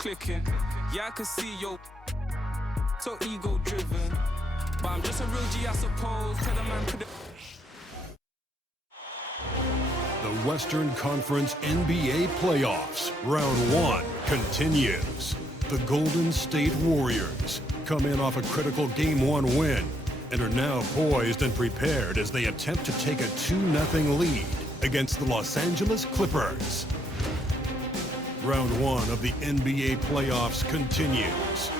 clicking. Yeah, I can see yo so ego driven, but I'm just a real G, I suppose. Tell the man could. The Western Conference NBA Playoffs, Round 1 continues. The Golden State Warriors come in off a critical Game 1 win and are now poised and prepared as they attempt to take a 2-0 lead against the Los Angeles Clippers. Round 1 of the NBA playoffs continues.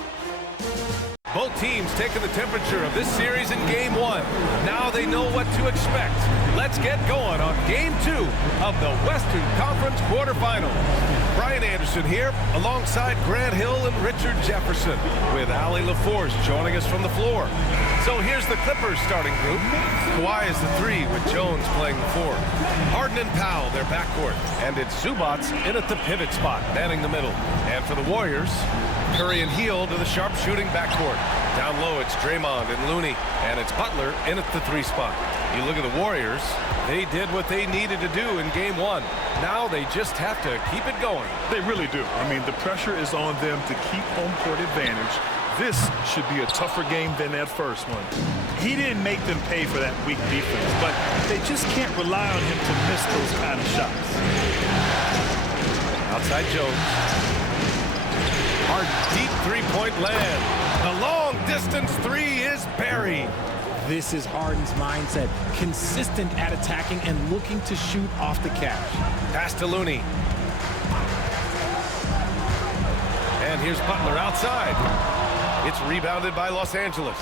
Both teams taking the temperature of this series in Game 1. Now they know what to expect. Let's get going on Game 2 of the Western Conference quarterfinals. Brian Anderson here alongside Grant Hill and Richard Jefferson with Allie LaForce joining us from the floor. So here's the Clippers starting group. Kawhi is the 3 with Jones playing the 4. Harden and Powell, their backcourt. And it's Zubac in at the pivot spot, manning the middle. And for the Warriors, Curry and Hield to the sharpshooting backcourt. Down low, it's Draymond and Looney, and it's Butler in at the 3 spot. You look at the Warriors, they did what they needed to do in Game 1. Now they just have to keep it going. They really do. I mean, the pressure is on them to keep home court advantage. This should be a tougher game than that first one. He didn't make them pay for that weak defense, but they just can't rely on him to miss those kind of shots. Outside Jones. Hard, deep three-point land. The long-distance 3 is buried. This is Harden's mindset. Consistent at attacking and looking to shoot off the catch. Pass to Looney. And here's Butler outside. It's rebounded by Los Angeles.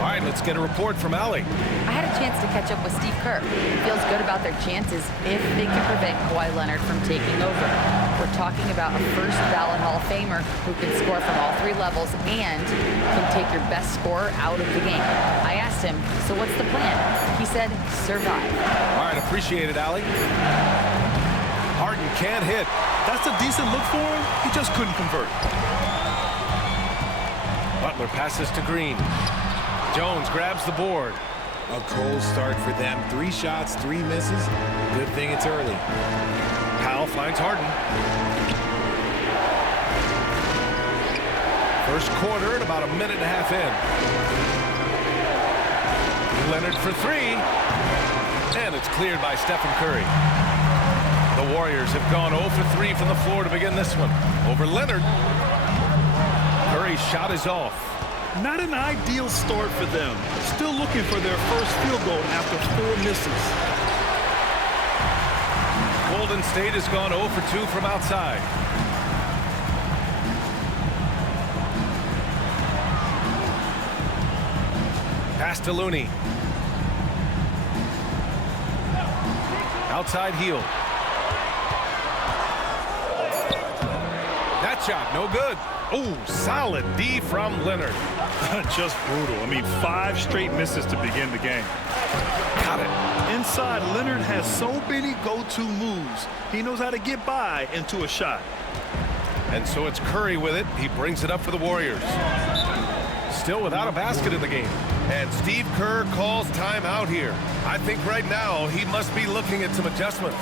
All right, let's get a report from Allie. I had a chance to catch up with Steve Kerr. Feels good about their chances if they can prevent Kawhi Leonard from taking over. We're talking about a first ballot Hall of Famer who can score from all 3 levels and can take your best scorer out of the game. I asked him, so what's the plan? He said, survive. All right, appreciate it, Allie. Harden can't hit. That's a decent look for him. He just couldn't convert. Butler passes to Green. Jones grabs the board. A cold start for them. 3 shots, 3 misses. Good thing it's early. Powell finds Harden. First quarter and about a minute and a half in. Leonard for 3. And it's cleared by Stephen Curry. The Warriors have gone 0 for 3 from the floor to begin this one. Over Leonard. Curry's shot is off. Not an ideal start for them. Still looking for their first field goal after 4 misses. Golden State has gone 0 for 2 from outside. Pass to Looney. Outside Hield. That shot, no good. Oh, solid D from Leonard. Just brutal. I mean, 5 straight misses to begin the game. Got it. Inside, Leonard has so many go-to moves. He knows how to get by into a shot. And so it's Curry with it. He brings it up for the Warriors. Still without a basket in the game. And Steve Kerr calls timeout here. I think right now he must be looking at some adjustments.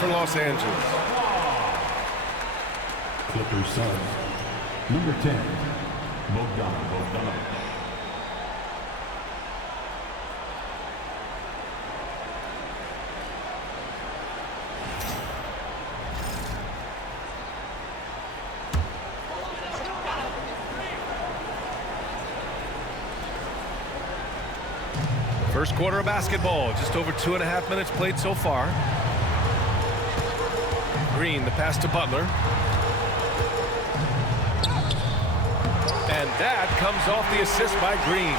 for Los Angeles. Clippers subs. Number 10, Bogdanović. First quarter of basketball, just over 2.5 minutes played so far. Green, the pass to Butler. And that comes off the assist by Green.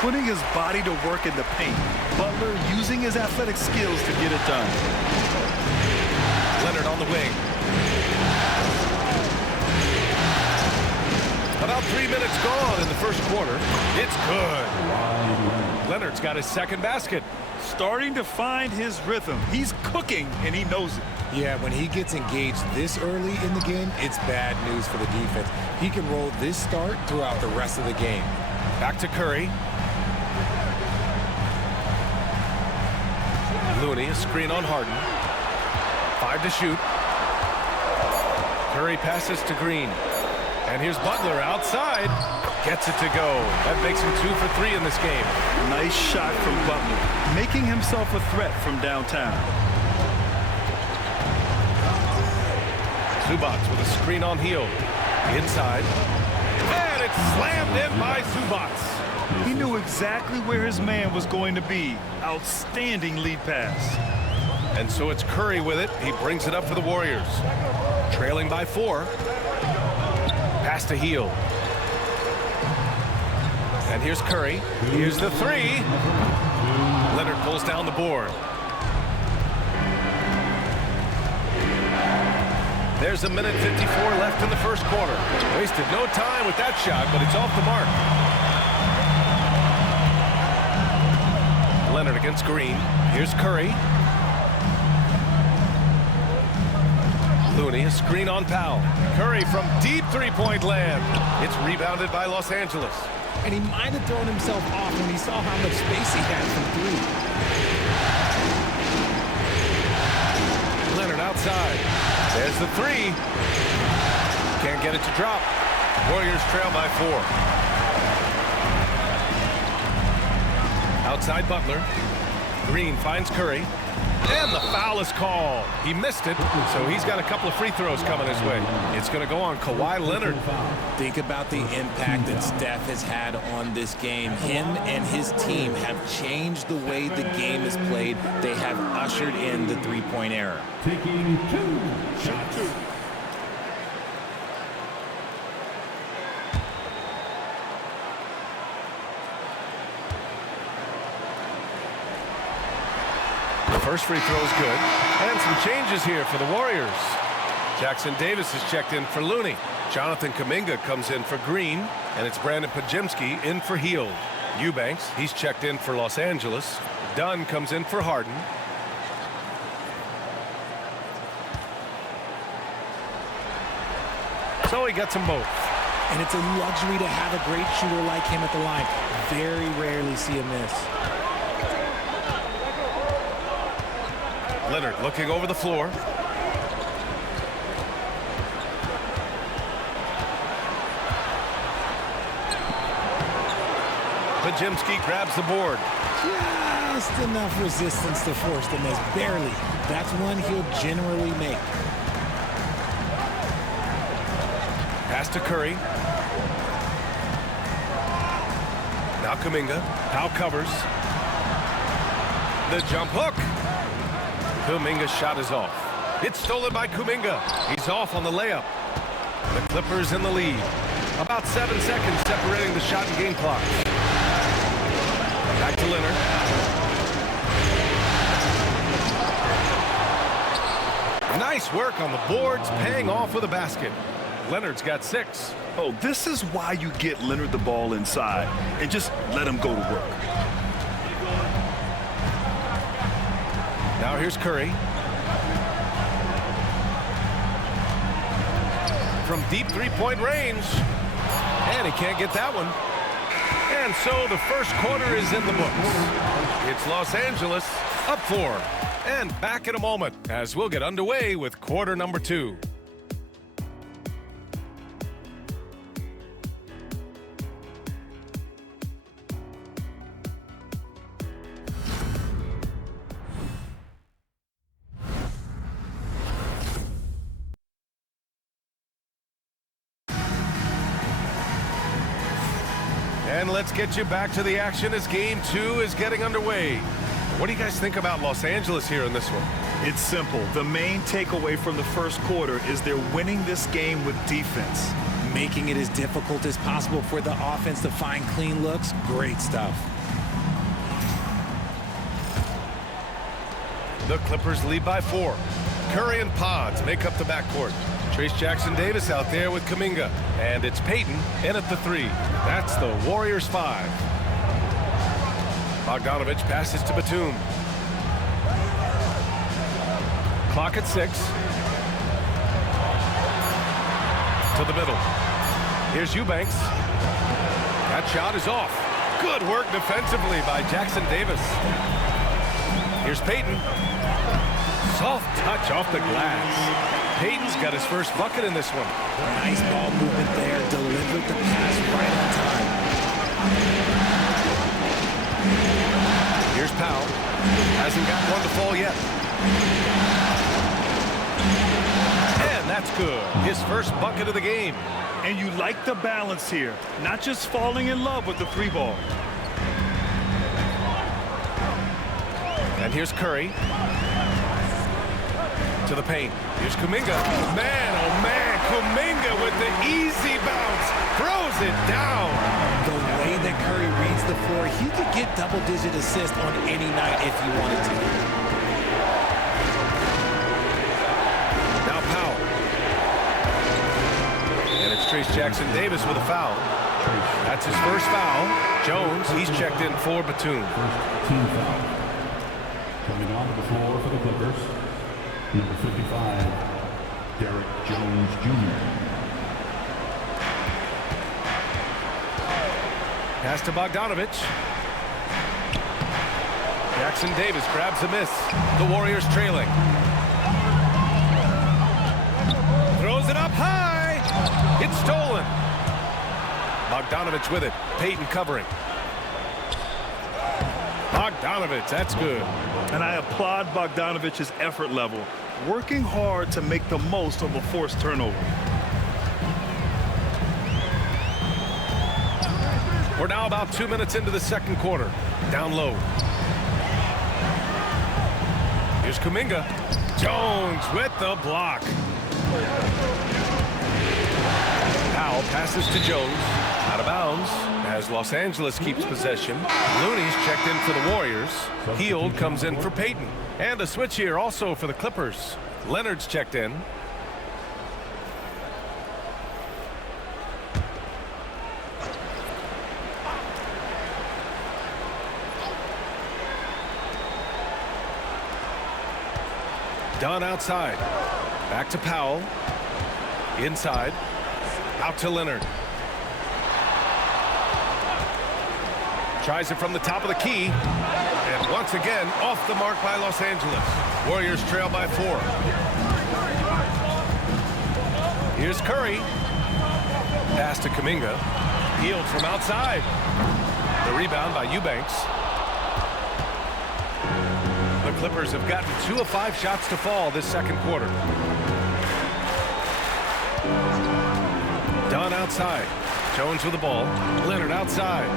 Putting his body to work in the paint. Butler using his athletic skills to get it done. Leonard on the wing. About 3 minutes gone in the first quarter. It's good. Leonard's got his second basket. Starting to find his rhythm. He's cooking, and he knows it. Yeah, when he gets engaged this early in the game, it's bad news for the defense. He can roll this start throughout the rest of the game. Back to Curry. Looney, a screen on Harden. 5 to shoot. Curry passes to Green. And here's Butler outside. Gets it to go. That makes him 2 for 3 in this game. Nice shot from Butler, making himself a threat from downtown. Zubac with a screen on Hield. Inside. And it's slammed in by Zubac. He knew exactly where his man was going to be. Outstanding lead pass. And so it's Curry with it. He brings it up for the Warriors. Trailing by 4. Pass to Hield. And here's Curry. Here's the 3. Leonard pulls down the board. There's 1:54 left in the first quarter. Wasted no time with that shot, but it's off the mark. Leonard against Green. Here's Curry. Looney, a screen on Powell. Curry from deep three-point land. It's rebounded by Los Angeles. And he might have thrown himself off when he saw how much space he had from 3. Leonard outside. There's the 3. Can't get it to drop. Warriors trail by 4. Outside Butler. Green finds Curry. And the foul is called. He missed it, so he's got a couple of free throws coming his way. It's going to go on Kawhi Leonard. Think about the impact that Steph has had on this game. Him and his team have changed the way the game is played. They have ushered in the three-point era. Taking 2 shots. First free throw is good. And some changes here for the Warriors. Jackson Davis is checked in for Looney. Jonathan Kuminga comes in for Green. And it's Brandon Podziemski in for Hield. Eubanks, he's checked in for Los Angeles. Dunn comes in for Harden. So he gets them both. And it's a luxury to have a great shooter like him at the line. Very rarely see a miss. Leonard looking over the floor. Podziemski grabs the board. Just enough resistance to force the miss. Barely. That's one he'll generally make. Pass to Curry. Now Kuminga. Powell covers. The jump hook. Kuminga's shot is off. It's stolen by Kuminga. He's off on the layup. The Clippers in the lead. About 7 seconds separating the shot and game clock. Back to Leonard. Nice work on the boards, paying off with a basket. Leonard's got 6. Oh, this is why you get Leonard the ball inside and just let him go to work. Now here's Curry. From deep three-point range. And he can't get that one. And so the first quarter is in the books. It's Los Angeles up 4. And back in a moment as we'll get underway with quarter number 2. And let's get you back to the action as game 2 is getting underway. What do you guys think about Los Angeles here in this one? It's simple. The main takeaway from the first quarter is they're winning this game with defense. Making it as difficult as possible for the offense to find clean looks. Great stuff. The Clippers lead by 4. Curry and Pods make up the backcourt. Trace Jackson-Davis out there with Kuminga. And it's Payton in at the 3. That's the Warriors 5. Bogdanovich passes to Batum. Clock at 6. To the middle. Here's Eubanks. That shot is off. Good work defensively by Jackson-Davis. Here's Payton. Soft touch off the glass. Payton's got his first bucket in this one. Nice ball movement there. Delivered the pass right on time. Here's Powell. Hasn't got one to fall yet. And that's good. His first bucket of the game. And you like the balance here. Not just falling in love with the 3 ball. And here's Curry. To the paint. Here's Kuminga. Man, oh man, Kuminga with the easy bounce. Throws it down. The way that Curry reads the floor, he could get double-digit assists on any night if he wanted to. Now Powell. And it's Trace Jackson-Davis with a foul. That's his first foul. Jones, he's checked in for Batum. First team foul. Coming onto the floor for the Clippers, number 55, Derek Jones Jr. Pass to Bogdanovich. Jackson-Davis grabs a miss. The Warriors trailing. Throws it up high. It's stolen. Bogdanovich with it. Payton covering. Bogdanovich, that's good. And I applaud Bogdanovich's effort level, working hard to make the most of a forced turnover. We're now about 2 minutes into the second quarter. Down low. Here's Kuminga. Jones with the block. Powell passes to Jones. Out of bounds as Los Angeles keeps possession. Looney's checked in for the Warriors. Hield comes in for Payton. And a switch here also for the Clippers. Leonard's checked in. Dunn outside. Back to Powell. Inside. Out to Leonard. Tries it from the top of the key. And once again, off the mark by Los Angeles. Warriors trail by 4. Here's Curry. Pass to Kuminga. Hield from outside. The rebound by Eubanks. The Clippers have gotten 2 of 5 shots to fall this second quarter. Dunn outside. Jones with the ball. Leonard outside.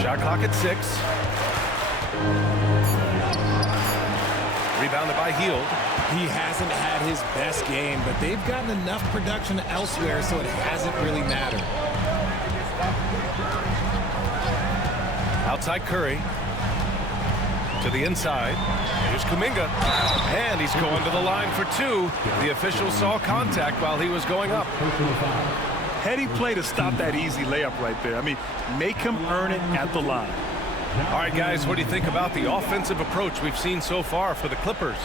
Shot clock at 6. Rebounded by Hield. He hasn't had his best game, but they've gotten enough production elsewhere, so it hasn't really mattered. Outside Curry. To the inside. Here's Kuminga. And he's going to the line for 2. The official saw contact while he was going up. Heady play to stop that easy layup right there. I mean, make him earn it at the line. All right, guys, what do you think about the offensive approach we've seen so far for the Clippers?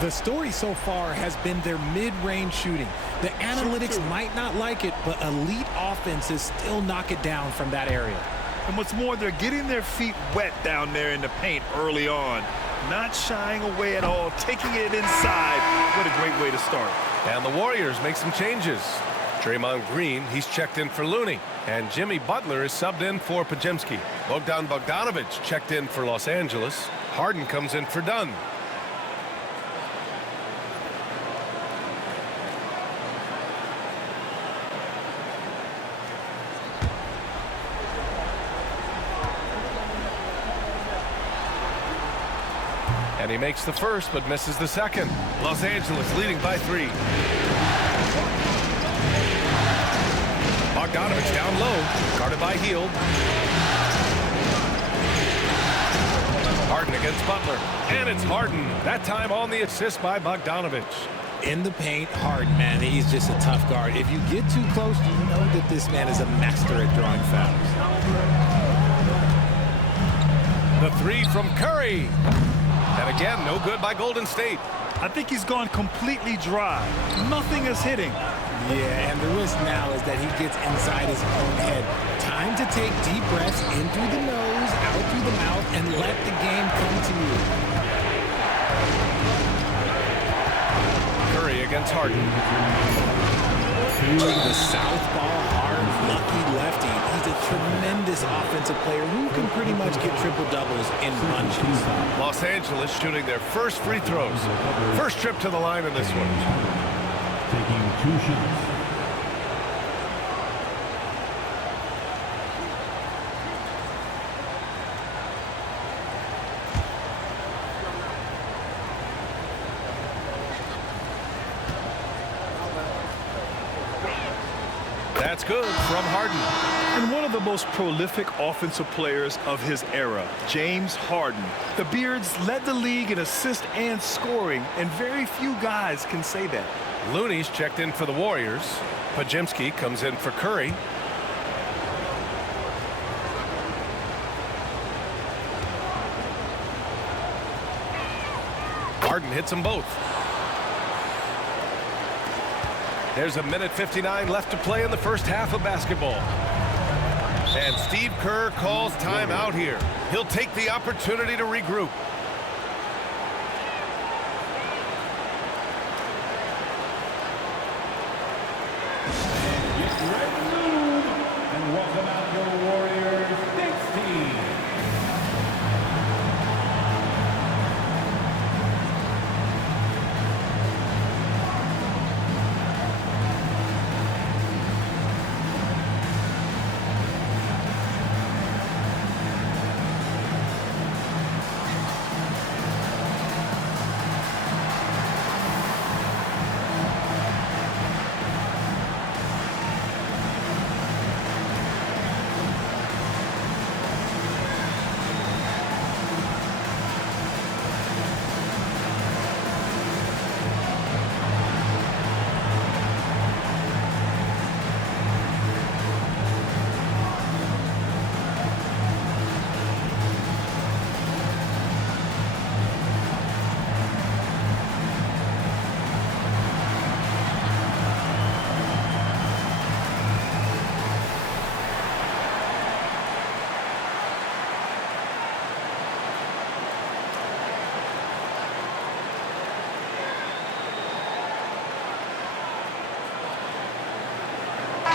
The story so far has been their mid-range shooting. The analytics might not like it, but elite offenses still knock it down from that area. And what's more, they're getting their feet wet down there in the paint early on. Not shying away at all, taking it inside. What a great way to start. And the Warriors make some changes. Draymond Green, he's checked in for Looney. And Jimmy Butler is subbed in for Podziemski. Bogdan Bogdanović checked in for Los Angeles. Harden comes in for Dunn. And he makes the first, but misses the second. Los Angeles leading by 3. Bogdanović down low, guarded by Hield. Harden against Butler, and it's Harden. That time on the assist by Bogdanović. In the paint, Harden, man, he's just a tough guard. If you get too close, you know that this man is a master at drawing fouls. The 3 from Curry. And again, no good by Golden State. I think he's gone completely dry. Nothing is hitting. Yeah, and the risk now is that he gets inside his own head. Time to take deep breaths in through the nose, out through the mouth, and let the game come to you. Curry against Harden. The southpaw, hard, lucky lefty. He's a tremendous offensive player who can pretty much get triple-doubles in bunches. Los Angeles shooting their first free throws. First trip to the line in this one. Taking 2 shots. That's good from Harden. And one of the most prolific offensive players of his era, James Harden. The Beards led the league in assists and scoring, and very few guys can say that. Looney's checked in for the Warriors. Podziemski comes in for Curry. Harden hits them both. There's a minute 59 left to play in the first half of basketball. And Steve Kerr calls timeout here. He'll take the opportunity to regroup. Get ready to move and welcome out your Warriors Knicks team.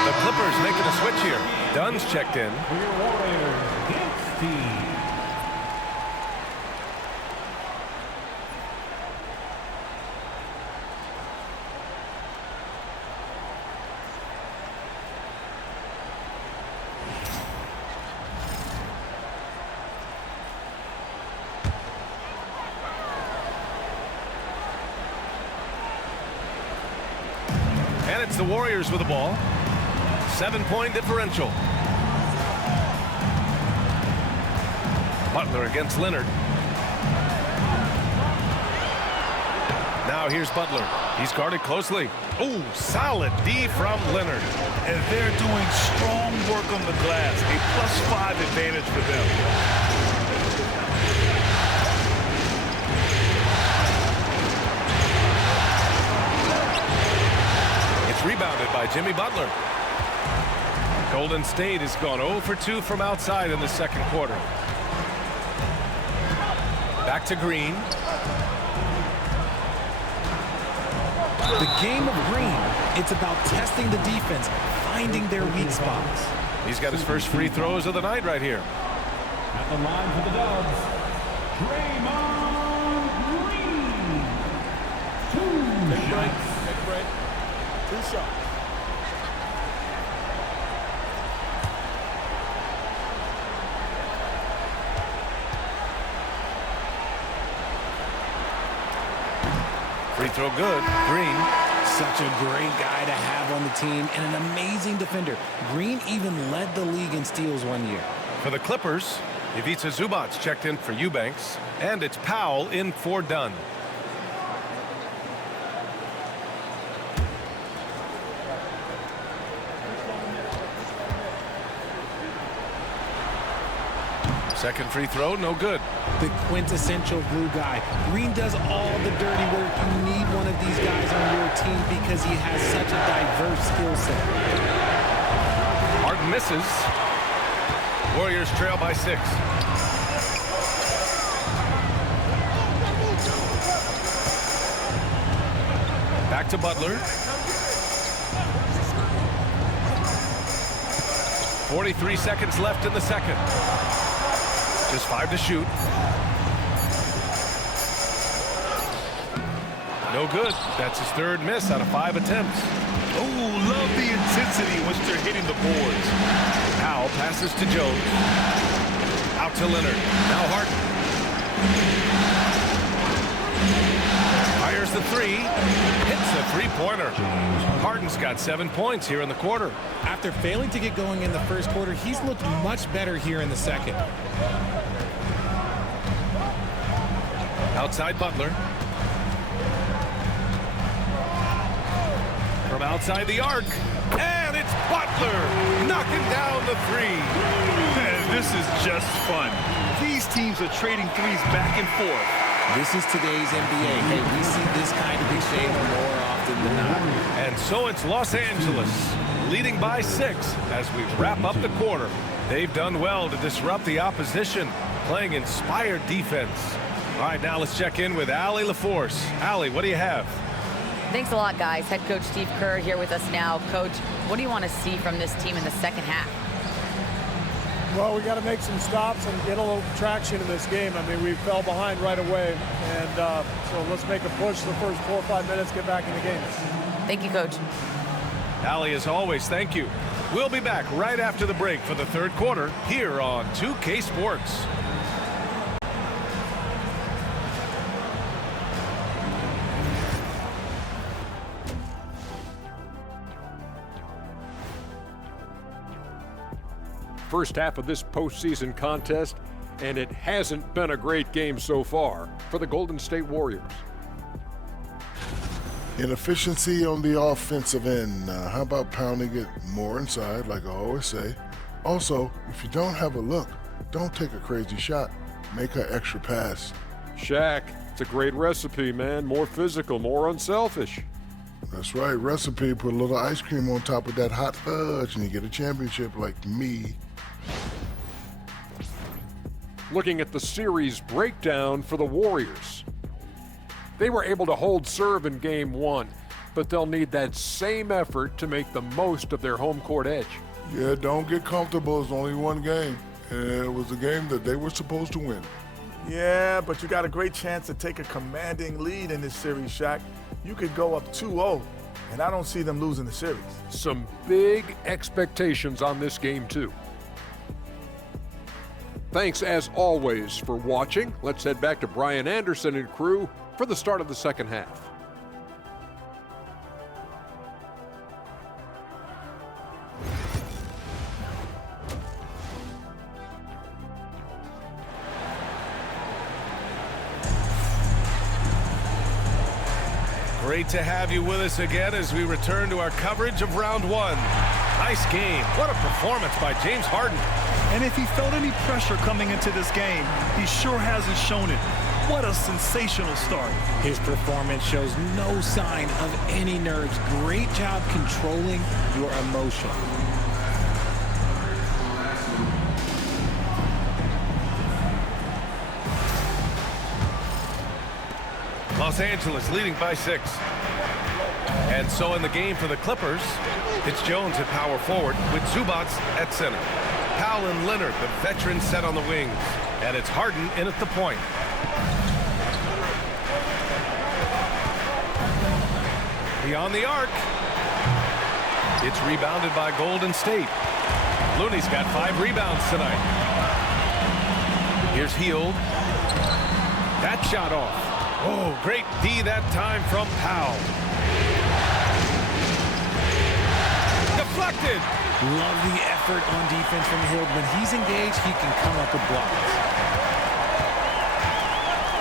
The Clippers making a switch here. Dunn's checked in. For your Warriors Knicks team. And it's the Warriors with the ball. 7-point differential. Butler against Leonard. Now here's Butler. He's guarded closely. Oh, solid D from Leonard. And they're doing strong work on the glass. A +5 advantage for them. It's rebounded by Jimmy Butler. Golden State has gone 0 for 2 from outside in the second quarter. Back to Green. The game of Green, it's about testing the defense, finding their weak spots. He's got his first free throws of the night right here. At the line for the Dubs, Draymond Green. 2 shots. Take break. 2 shots. Free throw good. Green. Such a great guy to have on the team and an amazing defender. Green even led the league in steals one year. For the Clippers, Ivica Zubac checked in for Eubanks, and it's Powell in for Dunn. Second free throw, no good. The quintessential glue guy. Green does all the dirty work. You need one of these guys on your team because he has such a diverse skill set. Harden misses. Warriors trail by 6. Back to Butler. 43 seconds left in the second. Just 5 to shoot. No good. That's his third miss out of 5 attempts. Oh, love the intensity once they're hitting the boards. Powell passes to Jones. Out to Leonard. Now Harden. Fires the 3. Hits the three-pointer. Harden's got 7 points here in the quarter. After failing to get going in the first quarter, he's looked much better here in the second. Outside Butler. From outside the arc. And it's Butler knocking down the 3. Man, this is just fun. These teams are trading threes back and forth. This is today's NBA. Hey, we see this kind of exchange more often than not. And so it's Los Angeles leading by 6 as we wrap up the quarter. They've done well to disrupt the opposition, playing inspired defense. All right, now let's check in with Allie LaForce. Allie, what do you have? Thanks a lot, guys. Head coach Steve Kerr here with us now. Coach, what do you want to see from this team in the second half? Well, we got to make some stops and get a little traction in this game. I mean, we fell behind right away, and so let's make a push the first 4 or 5 minutes, get back in the game. Thank you, Coach. Allie, as always, thank you. We'll be back right after the break for the third quarter here on 2K Sports. First half of this postseason contest, and it hasn't been a great game so far for the Golden State Warriors. Inefficiency on the offensive end. How about pounding it more inside, like I always say? Also, if you don't have a look, don't take a crazy shot. Make an extra pass. Shaq, it's a great recipe, man. More physical, more unselfish. That's right, recipe. Put a little ice cream on top of that hot fudge and you get a championship like me. Looking at the series breakdown for the Warriors. They were able to hold serve in Game 1, but they'll need that same effort to make the most of their home court edge. Yeah, don't get comfortable. It's only one game. And it was a game that they were supposed to win. Yeah, but you got a great chance to take a commanding lead in this series, Shaq. You could go up 2-0, and I don't see them losing the series. Some big expectations on this game, too. Thanks, as always, for watching. Let's head back to Brian Anderson and crew for the start of the second half. Great to have you with us again as we return to our coverage of round 1. Nice game. What a performance by James Harden. And if he felt any pressure coming into this game, he sure hasn't shown it. What a sensational start. His performance shows no sign of any nerves. Great job controlling your emotion. Los Angeles leading by 6. And so in the game for the Clippers, it's Jones at power forward with Zubac at center. Powell and Leonard, the veterans, set on the wings. And it's Harden in at the point. Beyond the arc. It's rebounded by Golden State. Looney's got 5 rebounds tonight. Here's Hield. That shot off. Oh, great D that time from Powell. Deflected. Love the effort on defense from Hield. When he's engaged, he can come up with blocks.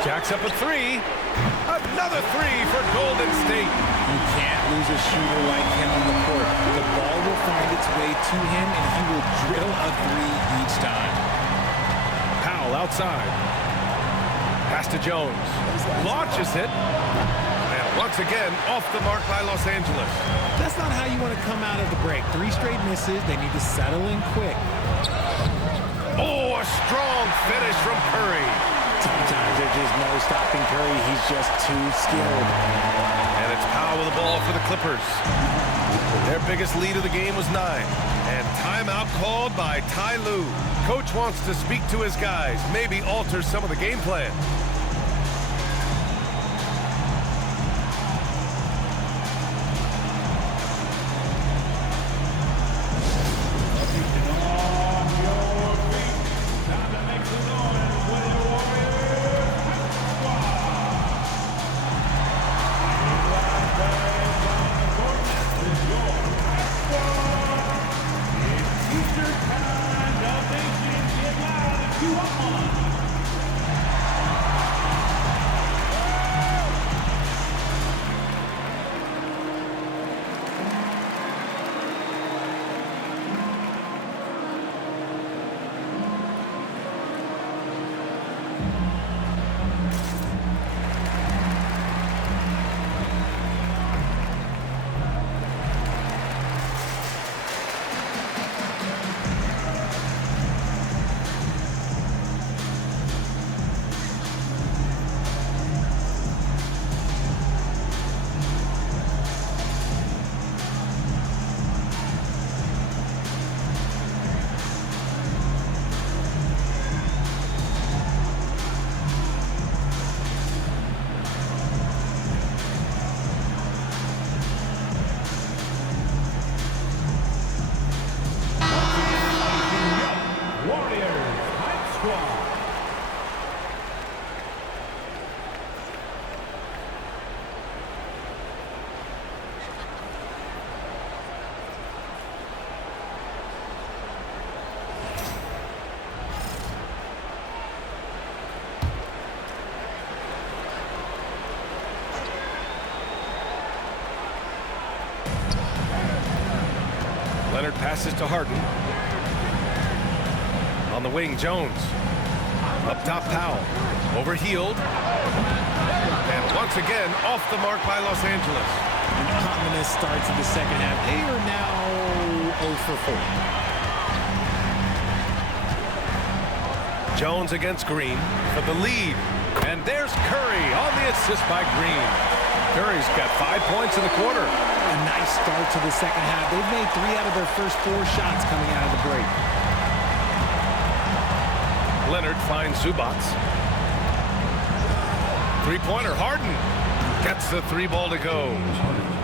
Jacks up a 3. Another 3 for Golden State. You can't lose a shooter like him on the court. The ball will find its way to him, and he will drill a 3 each time. Powell outside. Pass to Jones. Launches it. And once again, off the mark by Los Angeles. That's not how you want to come out of the break. 3 straight misses. They need to settle in quick. Oh, a strong finish from Curry. Sometimes there's just no stopping Curry. He's just too skilled. And it's Powell with the ball for the Clippers. Their biggest lead of the game was 9. And timeout called by Ty Lue. Coach wants to speak to his guys, maybe alter some of the game plan. Leonard passes to Harden. On the wing, Jones. Up top, Powell. Over Hield. And once again, off the mark by Los Angeles. An ominous start to the second half. They are now 0 for 4. Jones against Green for the lead. And there's Curry on the assist by Green. Curry's got 5 points in the quarter. A nice start to the second half. They've made 3 out of their first 4 shots coming out of the break. Leonard finds Zubac. 3-pointer, Harden gets the 3 ball to go.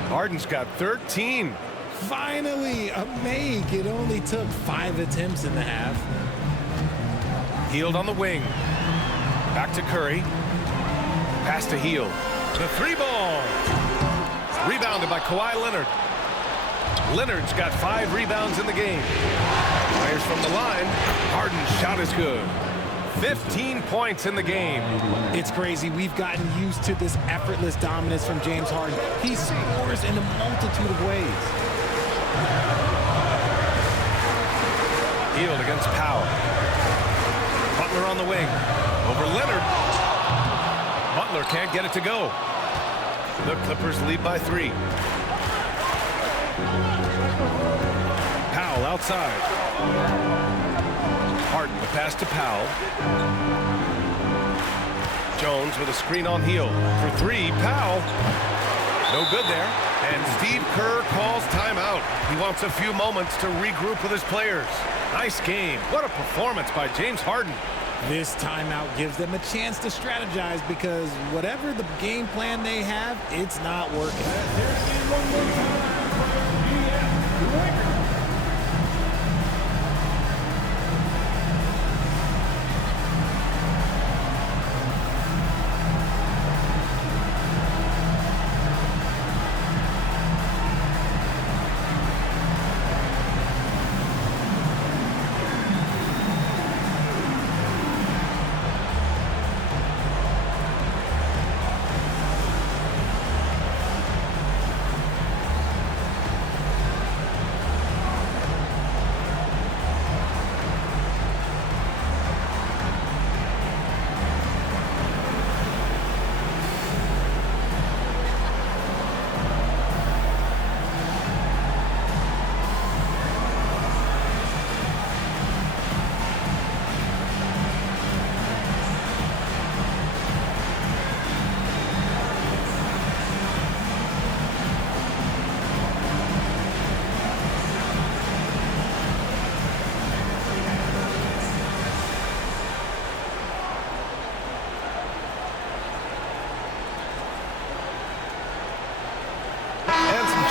Harden's got 13. Finally, a make. It only took 5 attempts in the half. Hield on the wing. Back to Curry. Pass to Hield. The 3 ball. Rebounded by Kawhi Leonard. Leonard's got 5 rebounds in the game. Fires from the line. Harden's shot is good. 15 points in the game. It's crazy. We've gotten used to this effortless dominance from James Harden. He scores in a multitude of ways. Hield against Powell. Butler on the wing. Over Leonard. Butler can't get it to go. The Clippers lead by 3. Powell outside. Harden, the pass to Powell. Jones with a screen on Hield. For three, Powell. No good there. And Steve Kerr calls timeout. He wants a few moments to regroup with his players. Nice game. What a performance by James Harden. This timeout gives them a chance to strategize because whatever the game plan they have, it's not working.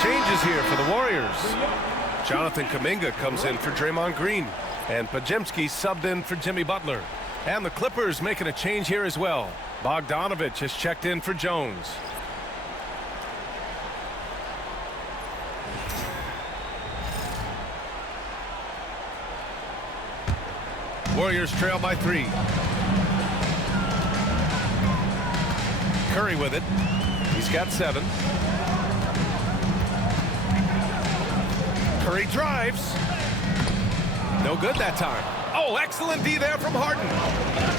Changes here for the Warriors. Jonathan Kuminga comes in for Draymond Green. And Podziemski subbed in for Jimmy Butler. And the Clippers making a change here as well. Bogdanovich has checked in for Jones. Warriors trail by 3. Curry with it. He's got 7. Curry drives. No good that time. Oh, excellent D there from Harden.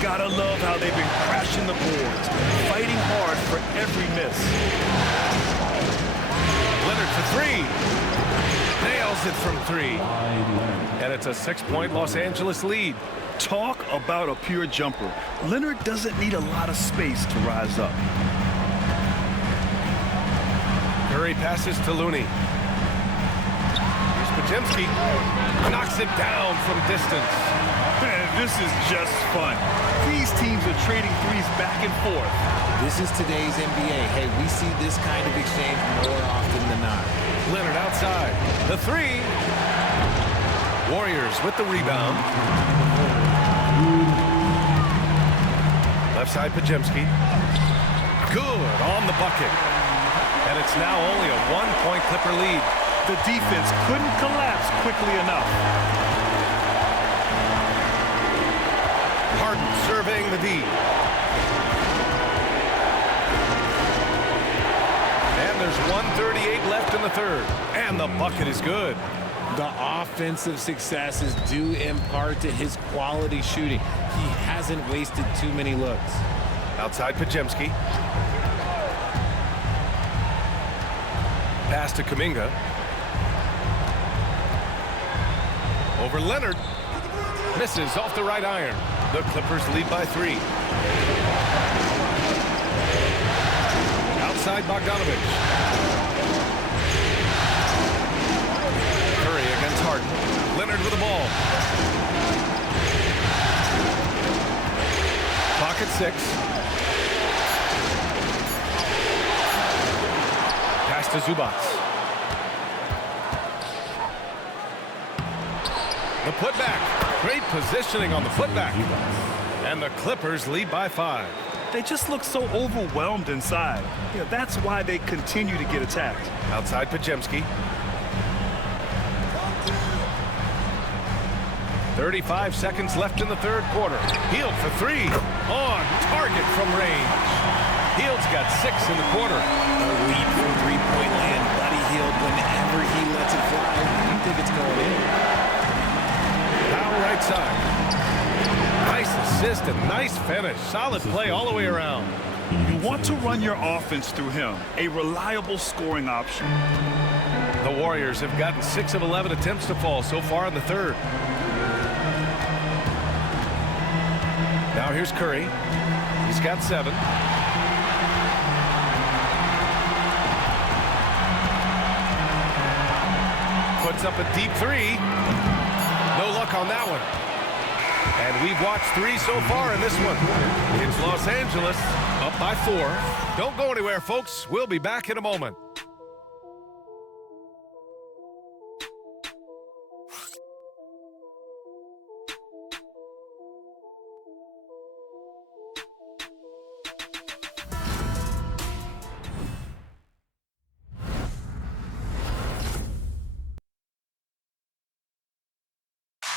Gotta love how they've been crashing the boards, fighting hard for every miss. Leonard for 3. Nails it from 3. And it's a 6-point Los Angeles lead. Talk about a pure jumper. Leonard doesn't need a lot of space to rise up. Curry passes to Looney. Podziemski knocks it down from distance. Man, this is just fun. These teams are trading threes back and forth. This is today's NBA. Hey, we see this kind of exchange more often than not. Leonard outside. The 3. Warriors with the rebound. Left side Podziemski. Good on the bucket. And it's now only a 1-point Clipper lead. The defense couldn't collapse quickly enough. Harden surveying the D. And there's 1:38 left in the third. And the bucket is good. The offensive success is due in part to his quality shooting. He hasn't wasted too many looks. Outside Podziemski. Pass to Kuminga. Over Leonard. Misses off the right iron. The Clippers lead by 3. Outside Bogdanovich. Curry against Harden. Leonard with the ball. Clock at 6. Pass to Zubac. The putback. Great positioning on the putback. And the Clippers lead by 5. They just look so overwhelmed inside. That's why they continue to get attacked. Outside Podziemski. 35 seconds left in the third quarter. Hield for 3. On target from range. Hield's got 6 in the quarter. A lead from three-point land. Buddy Hield, whenever he lets it fly, you think it's going in. Right side. Nice assist and nice finish. Solid play all the way around. You want to run your offense through him. A reliable scoring option. The Warriors have gotten 6 of 11 attempts to fall so far in the third. Now here's Curry. He's got 7. Puts up a deep 3. No luck on that one. And we've watched 3 so far in this one. It's Los Angeles up by 4. Don't go anywhere, folks. We'll be back in a moment.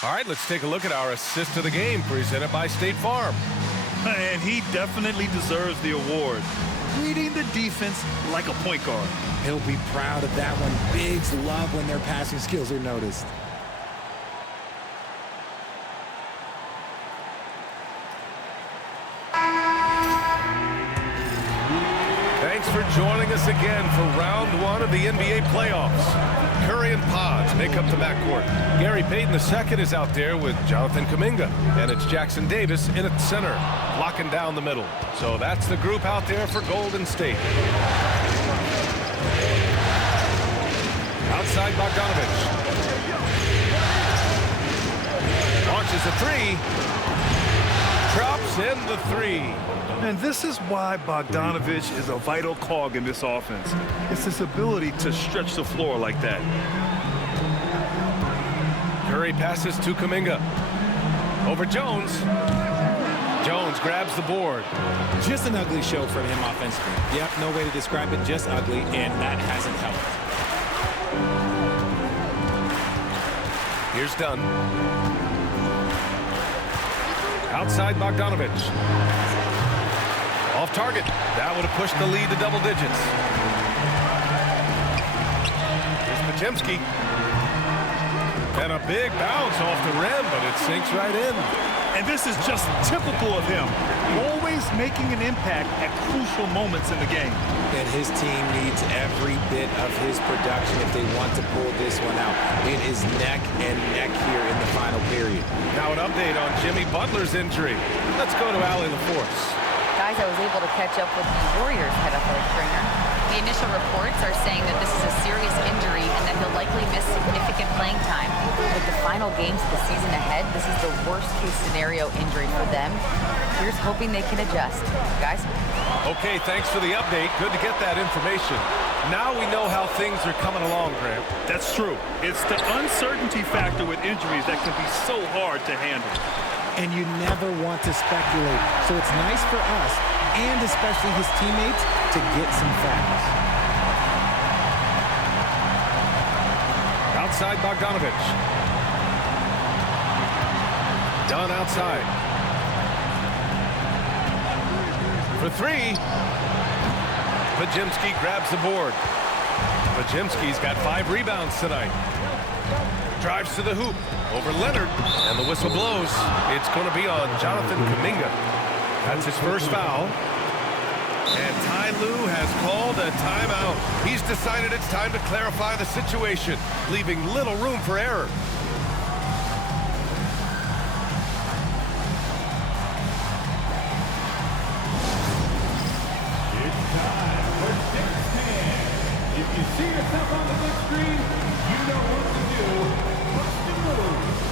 All right, let's take a look at our assist of the game presented by State Farm. And he definitely deserves the award. Reading the defense like a point guard. He'll be proud of that one. Bigs love when their passing skills are noticed. Thanks for joining us again for round 1 of the NBA playoffs. Curry and Pods make up the backcourt. Gary Payton II is out there with Jonathan Kuminga. And it's Jackson Davis in at center, locking down the middle. So that's the group out there for Golden State. Outside Bogdanovic. Launches a 3. Drops in the 3. And this is why Bogdanovic is a vital cog in this offense. It's his ability to stretch the floor like that. Curry passes to Kuminga. Over Jones. Jones grabs the board. Just an ugly show from him offensively. Yep, no way to describe it, just ugly, and that hasn't helped. Here's Dunn. Outside Bogdanovic. Off target. That would have pushed the lead to double digits. Here's Podziemski. And a big bounce off the rim, but it sinks right in. And this is just typical of him. Always making an impact at crucial moments in the game. And his team needs every bit of his production if they want to pull this one out. It is neck and neck here in the final period. Now an update on Jimmy Butler's injury. Let's go to Allie LaForce. Guys, I was able to catch up with the Warriors head athletic trainer. The initial reports are saying that this is a serious injury and that he'll likely miss significant playing time. With the final games of the season ahead, this is the worst-case scenario injury for them. Here's hoping they can adjust. Guys? Okay, thanks for the update. Good to get that information. Now we know how things are coming along, Graham. That's true. It's the uncertainty factor with injuries that can be so hard to handle. And you never want to speculate. So it's nice for us, and especially his teammates, to get some facts. Outside Bogdanovic. Dunn outside. For 3. Podziemski grabs the board. Podziemski's got 5 rebounds tonight. Drives to the hoop. Over Leonard, and the whistle blows. It's going to be on Jonathan Kuminga. That's his first foul. And Ty Lue has called a timeout. He's decided it's time to clarify the situation, leaving little room for error. It's time for 6-10. If you see yourself on the big screen, you know what to do. Bust the move.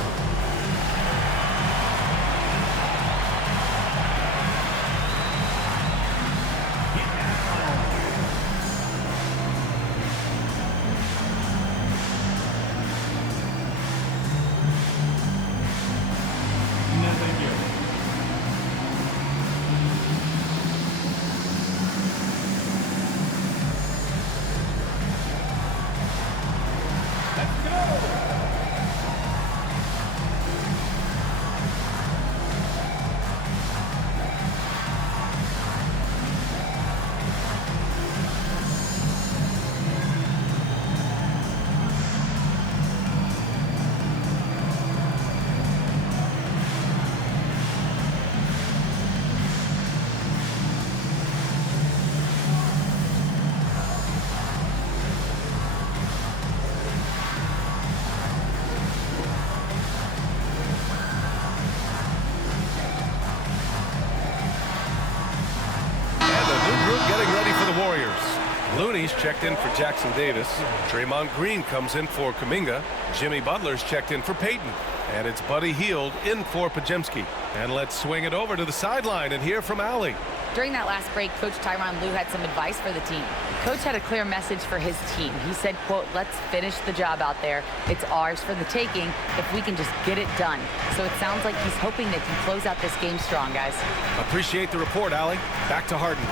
Looney's checked in for Jackson Davis. Draymond Green comes in for Kuminga. Jimmy Butler's checked in for Payton. And it's Buddy Hield in for Podziemski. And let's swing it over to the sideline and hear from Allie. During that last break, Coach Tyronn Lue had some advice for the team. Coach had a clear message for his team. He said, quote, let's finish the job out there. It's ours for the taking if we can just get it done. So it sounds like he's hoping they can close out this game strong, guys. Appreciate the report, Allie. Back to Harden.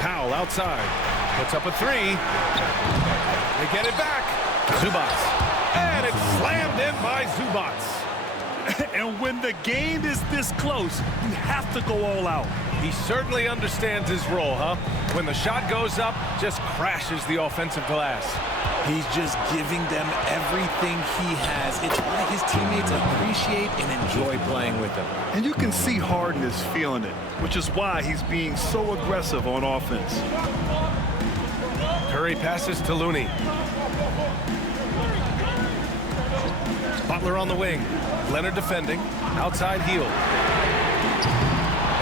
Powell outside. Puts up a three. They get it back. Zubats. And it's slammed in by Zubats. And when the game is this close, you have to go all out. He certainly understands his role, huh? When the shot goes up, just crashes the offensive glass. He's just giving them everything he has. It's why his teammates appreciate and enjoy playing with him. And you can see Harden is feeling it, which is why he's being so aggressive on offense. Curry passes to Looney. Butler on the wing. Leonard defending. Outside Hield.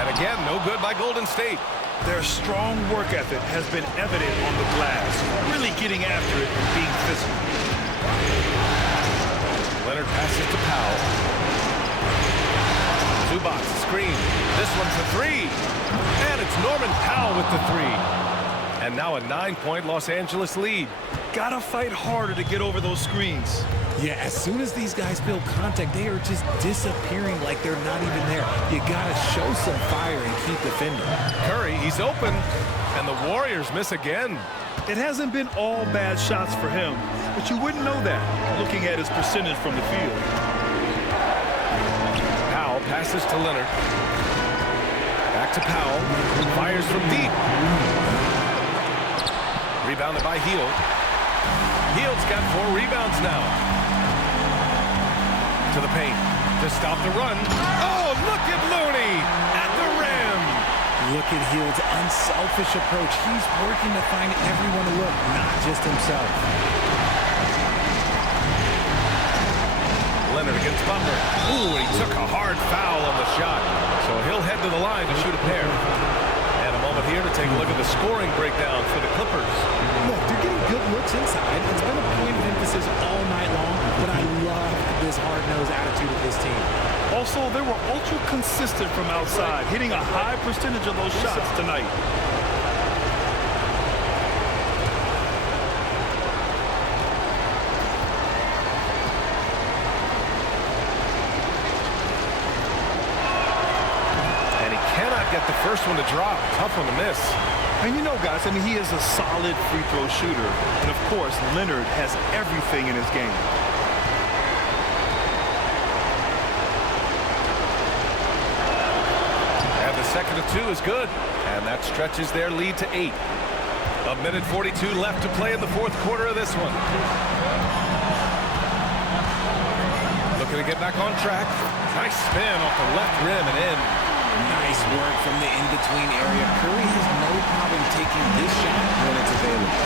And again, no good by Golden State. Their strong work ethic has been evident on the glass, really getting after it and being physical. Leonard passes to Powell. Zubats screen. This one's a three. And it's Norman Powell with the three. And now a 9-point Los Angeles lead. Gotta fight harder to get over those screens. Yeah, as soon as these guys feel contact, they are just disappearing like they're not even there. You gotta show some fire and keep defending. Curry, he's open, and the Warriors miss again. It hasn't been all bad shots for him, but you wouldn't know that looking at his percentage from the field. Powell passes to Leonard. Back to Powell. Fires from deep. Rebounded by Hield. Hield's got 4 rebounds now. To the paint to stop the run. Oh, look at Looney at the rim. Look at Hield's unselfish approach. He's working to find everyone to look, not just himself. Leonard against Butler. Ooh, he took a hard foul on the shot. So he'll head to the line to shoot a pair. And a moment here to take a look at the scoring breakdown for the Clippers. Look, they're getting good looks inside. It's been a point of emphasis all night long, but I love this hard-nosed attitude of this team. Also, they were ultra consistent from outside, hitting a high percentage of those shots tonight. And he cannot get the first one to drop. Tough one to miss. And you know, guys, I mean, he is a solid free throw shooter. And, of course, Leonard has everything in his game. And the second of 2 is good. And that stretches their lead to 8. 1:42 left to play in the fourth quarter of this one. Looking to get back on track. Nice spin off the left rim and in. Nice work from the in-between area. Curry has no problem taking this shot when it's available.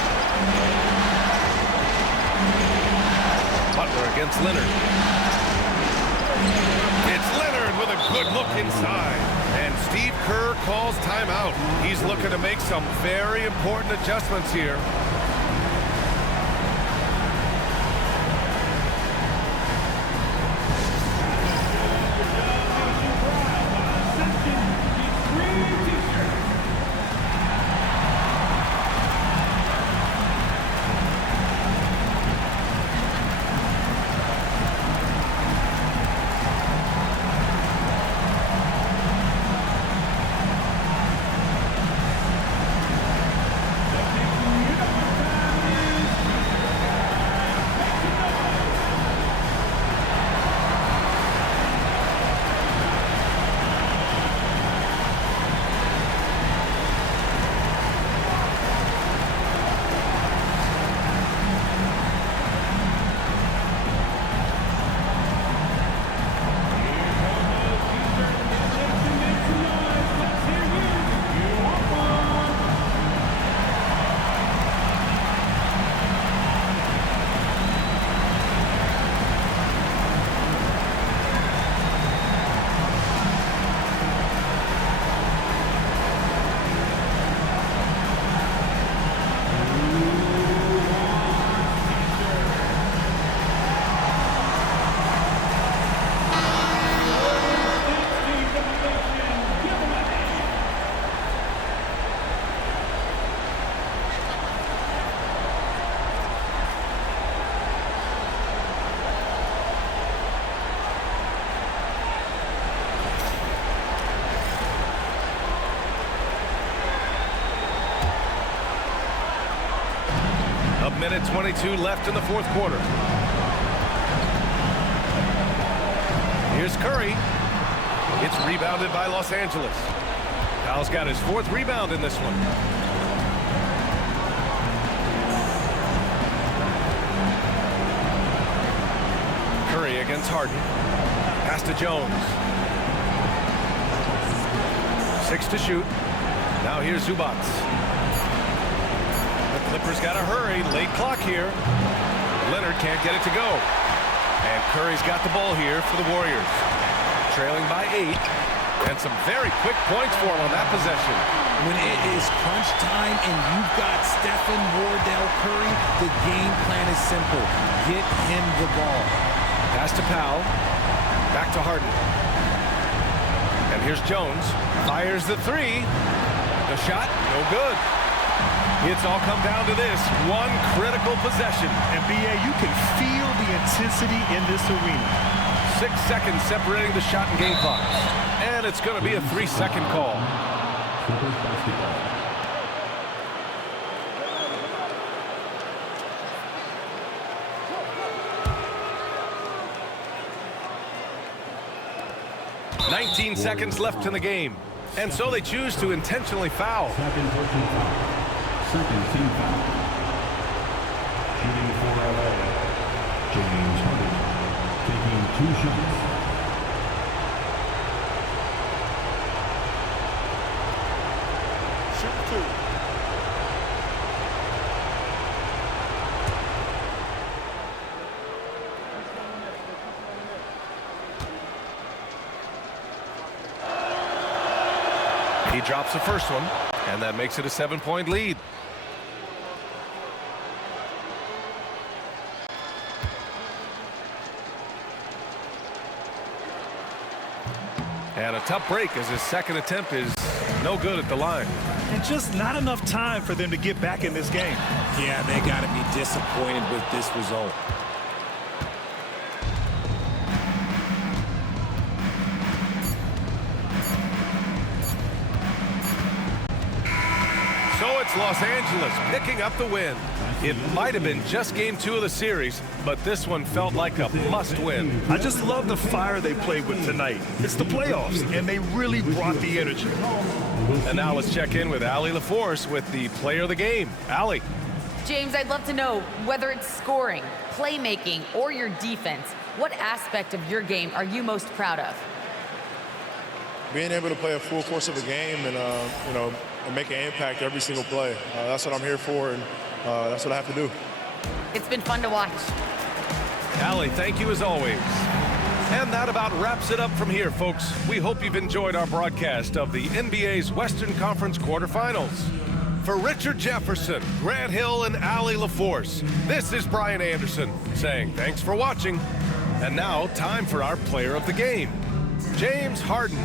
Butler against Leonard. It's Leonard with a good look inside. And Steve Kerr calls timeout. He's looking to make some very important adjustments here. Minute 22 left in the fourth quarter. Here's Curry. It's rebounded by Los Angeles. Powell's got his fourth rebound in this one. Curry against Harden. Pass to Jones. 6 to shoot. Now here's Zubac. The Clippers got to hurry. Late clock here. Leonard can't get it to go. And Curry's got the ball here for the Warriors. Trailing by 8. And some very quick points for him on that possession. When it is crunch time and you've got Stephen Wardell Curry, the game plan is simple. Get him the ball. Pass to Powell. Back to Harden. And here's Jones. Fires the three. The shot, no good. It's all come down to this one critical possession. And B.A., you can feel the intensity in this arena. 6 seconds separating the shot and game clocks. And it's going to be a 3-second call. Clippers basketball. "19 seconds left in the game. And so they choose to intentionally foul. Second personal foul. Second team foul. Shooting for LA. James Harden. Taking 2 shots. Shoot 2. He drops the first one, and that makes it a 7-point lead. And a tough break as his second attempt is no good at the line. And just not enough time for them to get back in this game. Yeah, they got to be disappointed with this result. So it's Los Angeles picking up the win. It might have been just game 2 of the series, but this one felt like a must-win. I just love the fire they played with tonight. It's the playoffs, and they really brought the energy. And now let's check in with Allie LaForce with the player of the game. Allie. James, I'd love to know whether it's scoring, playmaking, or your defense. What aspect of your game are you most proud of? Being able to play a full course of a game and, and make an impact every single play. That's what I'm here for, and that's what I have to do. It's been fun to watch. Allie, thank you as always. And that about wraps it up from here, folks. We hope you've enjoyed our broadcast of the NBA's Western Conference quarterfinals. For Richard Jefferson, Grant Hill, and Allie LaForce, this is Brian Anderson saying thanks for watching. And now, time for our player of the game, James Harden.